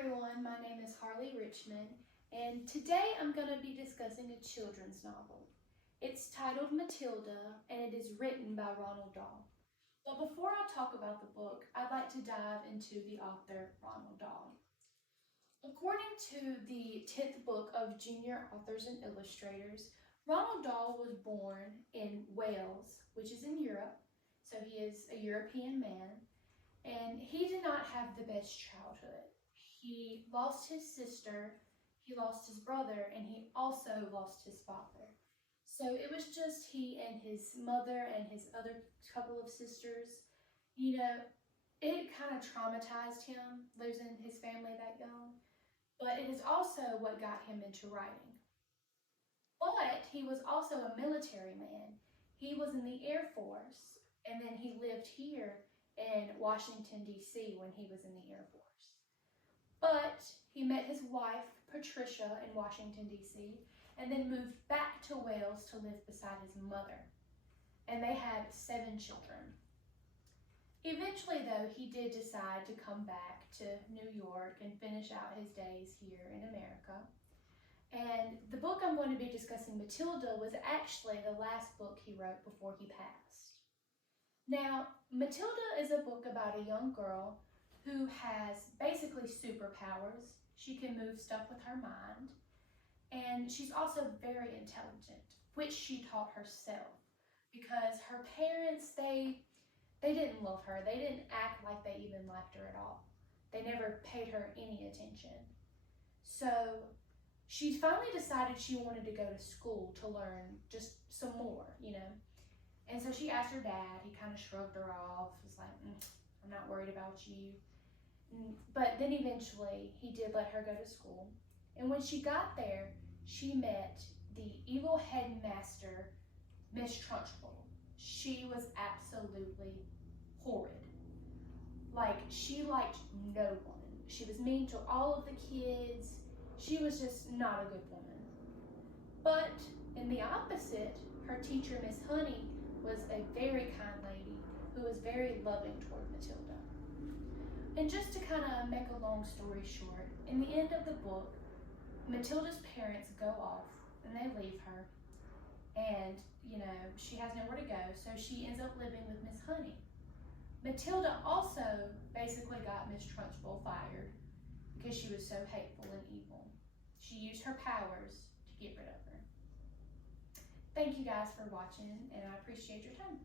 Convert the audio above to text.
everyone, my name is Harley Richmond, and today I'm going to be discussing a children's novel. It's titled Matilda, and it is written by Roald Dahl. But before I talk about the book, I'd like to dive into the author, Roald Dahl. According to the 10th book of Junior Authors and Illustrators, Roald Dahl was born in Wales, which is in Europe, so he is a European man, and he did not have the best childhood. He lost his sister, he lost his brother, and he also lost his father. So it was just he and his mother and his other couple of sisters. You know, it kind of traumatized him, losing his family that young. But it is also what got him into writing. But he was also a military man. He was in the Air Force, and then he lived here in Washington, D.C. when he was in the Air Force. But he met his wife, Patricia, in Washington, D.C., and then moved back to Wales to live beside his mother. And they had 7 children. Eventually, though, he did decide to come back to New York and finish out his days here in America. And the book I'm going to be discussing, Matilda, was actually the last book he wrote before he passed. Now, Matilda is a book about a young girl who has basically superpowers. She can move stuff with her mind. And she's also very intelligent, which she taught herself because her parents, they didn't love her. They didn't act like they even liked her at all. They never paid her any attention. So she finally decided she wanted to go to school to learn just some more, you know. And so she asked her dad. He kind of shrugged her off. He was like, I'm not worried about you. But then eventually he did let her go to school. And when she got there, she met the evil headmaster, Miss Trunchbull. She was absolutely horrid. Like, she liked no one. She was mean to all of the kids. She was just not a good woman. But in the opposite, her teacher, Miss Honey, was a very kind lady who was very loving toward Matilda. And just to kind of make a long story short, in the end of the book, Matilda's parents go off and they leave her. And, you know, she has nowhere to go, so she ends up living with Miss Honey. Matilda also basically got Miss Trunchbull fired because she was so hateful and evil. She used her powers to get rid of her. Thank you guys for watching, and I appreciate your time.